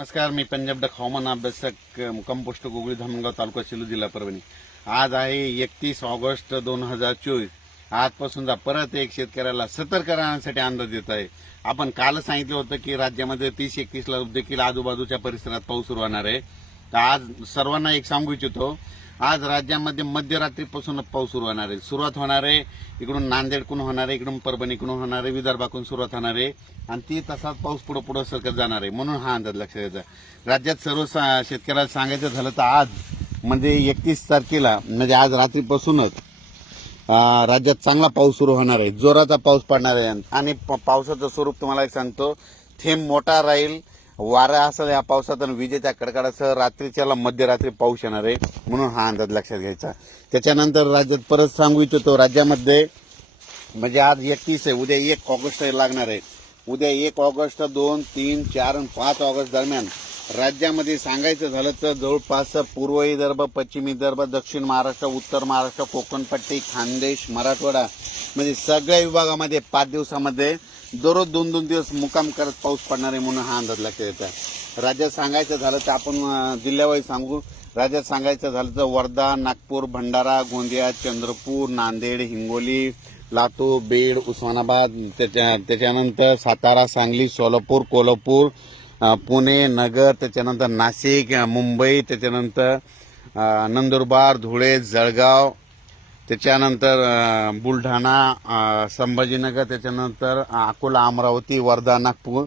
नमस्कार मी पंजाब डक हवामान अभ्यासक मुक्काम पोस्ट गोगळी धामणगाव तालुका सिलू जिल्हा परभणी आज आहे एकतीस ऑगस्ट दोन हजार चोवीस आजपासून परत एक शेतकऱ्याला सतर्क राहण्यासाठी अंदाज येत आहे आपण काल सांगितलं होतं की राज्यामध्ये तीस एकतीसला देखील आजूबाजूच्या परिसरात पाऊस सुरू होणार आहे तर आज सर्वांना एक सांगू इच्छितो आज राज्यामध्ये मध्यरात्रीपासूनच पाऊस सुरू होणार आहे सुरुवात होणार आहे इकडून नांदेडकडून होणार आहे इकडून परभणीकडून होणार आहे विदर्भाकडून सुरुवात होणार आहे आणि ती तसाच पाऊस पुढे पुढे सरकत जाणार आहे म्हणून हा अंदाज लक्षात घ्यायचा राज्यात सर्व शेतकऱ्याला सांगायचं झालं तर आज म्हणजे एकतीस तारखेला म्हणजे आज रात्रीपासूनच राज्यात चांगला पाऊस सुरू होणार आहे जोराचा पाऊस पडणार आहे आणि पावसाचं स्वरूप तुम्हाला एक सांगतो थेंब मोठा राहील वारा असेल या पावसात आणि विजेच्या कडकडासह रात्रीच्याला मध्यरात्री पाऊस येणार आहे म्हणून हा अंदाज लक्षात घ्यायचा त्याच्यानंतर राज्यात परत सांगू इच्छितो राज्यामध्ये म्हणजे आज एकतीस आहे उद्या एक ऑगस्ट लागणार आहे उद्या एक ऑगस्ट दोन तीन चार आणि पाच ऑगस्ट दरम्यान राज्यामध्ये सांगायचं झालं तर जवळपास पूर्व विदर्भ पश्चिम विदर्भ दक्षिण महाराष्ट्र उत्तर महाराष्ट्र कोकणपट्टी खानदेश मराठवाडा म्हणजे सगळ्या विभागामध्ये पाच दिवसामध्ये दररोज दोन दोन दिवस मुक्काम करत पाऊस पडणार आहे म्हणून हा अंदाज लक्षात येत आहे राज्यात सांगायचं झालं तर आपण जिल्ह्यावाईज सांगू राज्यात सांगायचं झालं तर वर्धा नागपूर भंडारा गोंदिया चंद्रपूर नांदेड हिंगोली लातूर बीड उस्मानाबाद त्याच्या त्याच्यानंतर सातारा सांगली सोलापूर कोल्हापूर पुणे नगर त्याच्यानंतर नाशिक मुंबई त्याच्यानंतर नंदुरबार धुळे जळगाव त्याच्यानंतर बुलढाणा संभाजीनगर त्याच्यानंतर अकोला अमरावती वर्धा नागपूर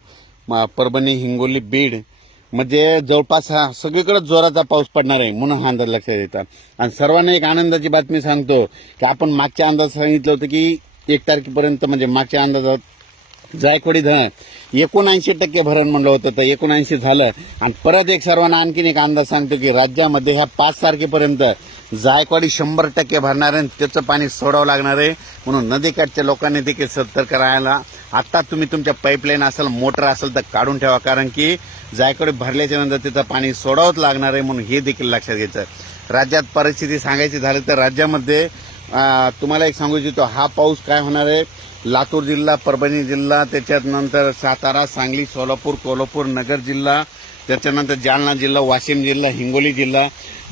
परभणी हिंगोली बीड म्हणजे जवळपास हा सगळीकडे जोराचा पाऊस पडणार आहे म्हणून हा अंदाज लक्षात येतात आणि सर्वांना एक आनंदाची बातमी सांगतो की आपण मागच्या अंदाज सांगितलं होतं की एक तारखेपर्यंत म्हणजे मागच्या अंदाजात जायकवाडी धरण एकोणऐंशी टक्के भरण म्हणलं होतं तर एकोणऐंशी झालं आणि परत एक सर्वांना आणखीन एक अंदाज सांगतो की राज्यामध्ये ह्या पाच तारखेपर्यंत जायकवाडी शंभर टक्के भरणार आहे त्याचं पाणी सोडावं लागणार आहे म्हणून नदीकाठच्या लोकांनी देखील सतर्क राहायला आता तुम्ही तुमच्या पाईपलाईन असेल मोटर असेल तर काढून ठेवा कारण की जायकवाडी भरल्याच्या नंतर त्याचं पाणी सोडावंच लागणार आहे म्हणून हे देखील लक्षात घ्यायचं राज्यात परिस्थिती सांगायची झाली तर राज्यामध्ये तुम्हाला एक सांगू इच्छितो हा पाऊस काय होणार आहे लातूर जिल्हा परभणी जिल्हा त्याच्यानंतर सातारा सांगली सोलापूर कोल्हापूर नगर जिल्हा त्याच्यानंतर जालना जिल्हा वाशिम जिल्हा हिंगोली जिल्हा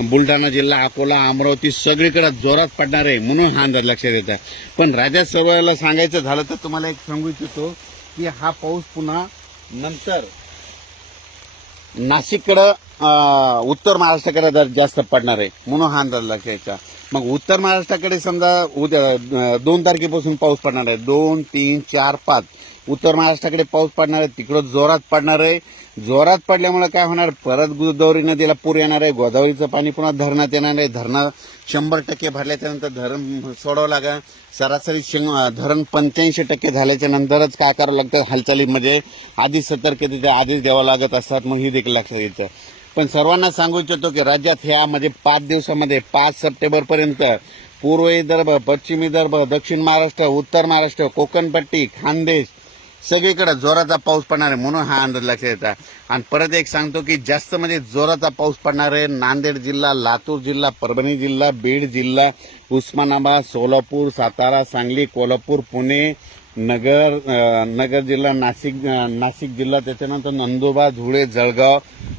बुलढाणा जिल्हा अकोला अमरावती सगळीकडे जोरात पडणार आहे म्हणून हा अंदाज लक्षात येत पण राजा सर्वांना सांगायचं झालं तर तुम्हाला एक सांगू इच्छितो की हा पाऊस पुन्हा नंतर नाशिककडं उत्तर महाराष्ट्राकडे जास्त पडणार आहे म्हणून हा अंदाज लक्षात मग उत्तर महाराष्ट्राकडे समजा उद्या दोन तारखेपासून पाऊस पडणार आहे दोन तीन चार पाच उत्तर महाराष्ट्राकडे पाऊस पडणार आहे तिकडं जोरात पडणार आहे जोरात पडल्यामुळे काय होणार परत गोदावरी नदीला पूर येणार आहे गोदावरीचं पाणी पुन्हा धरणात येणार आहे धरणं शंभर टक्के भरल्याच्यानंतर धरण सोडावं लागेल सरासरी धरण पंच्याऐंशी टक्के झाल्याच्या नंतरच काय करावं लागतं हालचालीमध्ये म्हणजे आधीच सतर्कतेचे आधीच द्यावं लागत असतात मग ही देखील लक्षात येतं पण सर्वांना सांगू इच्छितो की राज्यात ह्या म्हणजे पाच दिवसामध्ये पाच सप्टेंबरपर्यंत पूर्व विदर्भ पश्चिम विदर्भ दक्षिण महाराष्ट्र उत्तर महाराष्ट्र कोकणपट्टी खानदेश सगळीकडे जोराचा पाऊस पडणार आहे म्हणून हा अंदाज लक्षात येतात आणि परत एक सांगतो की जास्त म्हणजे जोराचा पाऊस पडणार आहे नांदेड जिल्हा लातूर जिल्हा परभणी जिल्हा बीड जिल्हा उस्मानाबाद सोलापूर सातारा सांगली कोल्हापूर पुणे नगर नगर जिल्हा नाशिक नाशिक जिल्हा त्याच्यानंतर नंदुरबार धुळे जळगाव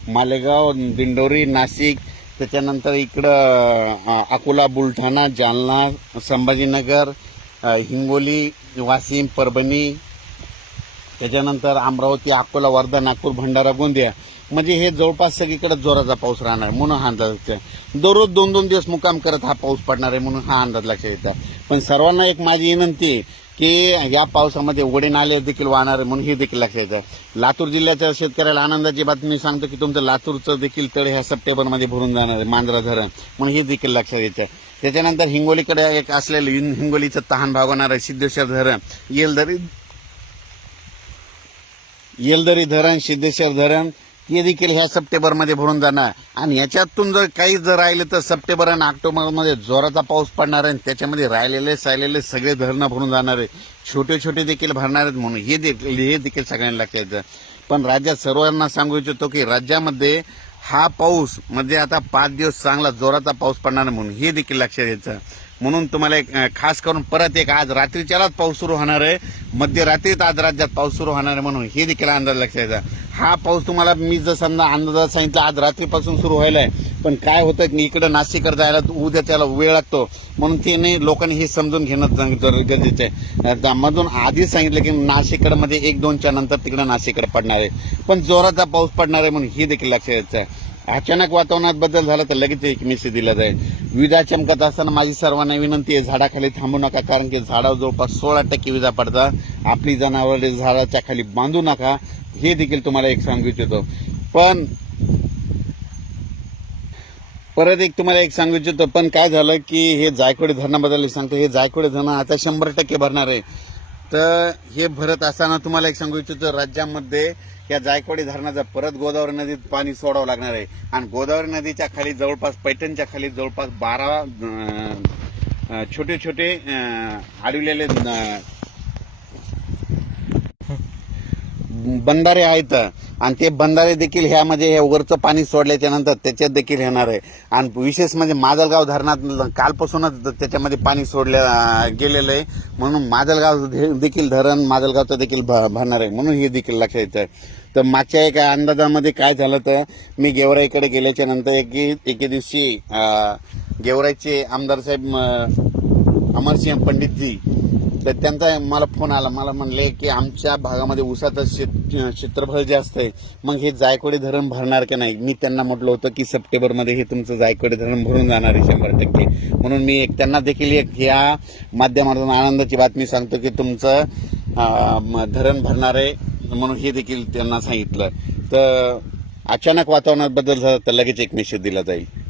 मालेगाव दिंडोरी नाशिक त्याच्यानंतर इकडं अकोला बुलढाणा जालना संभाजीनगर हिंगोली वाशिम परभणी त्याच्यानंतर अमरावती अकोला वर्धा नागपूर भंडारा गोंदिया म्हणजे हे जवळपास सगळीकडे जोराचा पाऊस राहणार म्हणून हा अंदाज दररोज दोन दोन दिवस मुकाम करत हा पाऊस पडणार आहे म्हणून हा अंदाज लक्षात येतात पण सर्वांना एक माझी विनंती आहे की या पावसामध्ये उघडे नाले देखील वाहणार आहे म्हणून हे देखील लक्षात येतं लातूर जिल्ह्याच्या शेतकऱ्याला आनंदाची बातमी सांगतो की तुमचं लातूरचं देखील तळ ह्या मध्ये भरून जाणार आहे मांजरा धरण म्हणून हे देखील लक्षात येतं त्याच्यानंतर हिंगोलीकडे एक असलेलं हिंगोलीचं तहान भागवणार आहे सिद्धेश्वर धरण येलदरी येलदरी धरण सिद्धेश्वर धरण हे देखील ह्या सप्टेंबरमध्ये भरून जाणार आणि याच्यातून जर काही जर राहिले तर सप्टेंबर आणि ऑक्टोबरमध्ये जोराचा पाऊस पडणार आहे त्याच्यामध्ये राहिलेले सायलेले सगळे धरणं भरून जाणार आहे छोटे छोटे देखील भरणार आहेत म्हणून हे देखील हे देखील सगळ्यांना लक्षात पण राज्यात सर्वांना सांगू इच्छितो की राज्यामध्ये हा पाऊस म्हणजे आता पाच दिवस चांगला जोराचा पाऊस पडणार म्हणून हे देखील लक्षात घ्यायचं म्हणून तुम्हाला एक खास करून परत एक आज रात्रीच्यालाच पाऊस सुरू होणार आहे मध्यरात्रीत आज राज्यात पाऊस सुरू होणार आहे म्हणून हे देखील अंदाज लक्षात घ्या हा पाऊस तुम्हाला मी जर समजा अंदाजात सांगितलं आज रात्रीपासून सुरू व्हायला आहे पण काय होतं की इकडं नाशिककडे जायला उद्या त्याला वेळ लागतो म्हणून नाही लोकांनी हे समजून घेणं गरजेचं आहे मधून आधीच सांगितलं की नाशिककडे मध्ये एक दोनच्या नंतर तिकडे नाशिककडे पडणार आहे पण जोराचा पाऊस पडणार आहे म्हणून हे देखील लक्षात घ्यायचं आहे अचानक वातावरणात बदल झाला तर लगेच एक मेसेज दिला जाईल विजा चमकत असताना माझी सर्वांना विनंती आहे झाडाखाली थांबू नका कारण की झाडावर जवळपास सोळा टक्के विजा पडतात आपली जनावरे झाडाच्या खाली बांधू नका हे देखील तुम्हाला एक सांगू इच्छितो पण परत एक तुम्हाला एक सांगू इच्छितो पण काय झालं की हे जायकवाडी धरणाबद्दल सांगतो हे जायकवाडी धरण आता शंभर टक्के भरणार आहे तर हे भरत असताना तुम्हाला एक सांगू इच्छितो राज्यामध्ये या जायकवाडी धरणाचा परत गोदावरी नदीत पाणी सोडावं लागणार आहे आणि गोदावरी नदीच्या खाली जवळपास पैठणच्या खाली जवळपास बारा छोटे छोटे आडविलेले बंधारे आहेत आणि ते बंधारे देखील ह्यामध्ये हे वरचं पाणी सोडल्याच्यानंतर त्याच्यात देखील येणार आहे आणि विशेष म्हणजे माजलगाव धरणात कालपासूनच त्याच्यामध्ये पाणी सोडलं गेलेलं आहे म्हणून माजलगाव देखील धरण माजलगावचं देखील भरणार आहे म्हणून हे देखील लक्षात येतं आहे तर मागच्या एका अंदाजामध्ये काय झालं तर मी गेवराईकडे गेल्याच्या नंतर एके एके दिवशी गेवराईचे आमदार साहेब अमरसिंह पंडितजी तर त्यांचा मला फोन आला मला म्हणले की आमच्या भागामध्ये उसाचं क्षेत्रफळ जास्त आहे मग हे जायकवाडी धरण भरणार की नाही मी त्यांना म्हटलं होतं की सप्टेंबरमध्ये हे तुमचं जायकवाडी धरण भरून जाणार आहे शंभर टक्के म्हणून मी एक त्यांना देखील एक या माध्यमातून आनंदाची बातमी सांगतो की तुमचं धरण भरणार आहे म्हणून हे देखील त्यांना सांगितलं तर अचानक वातावरणात बदल झाला तर लगेच एक मेसेज दिला जाईल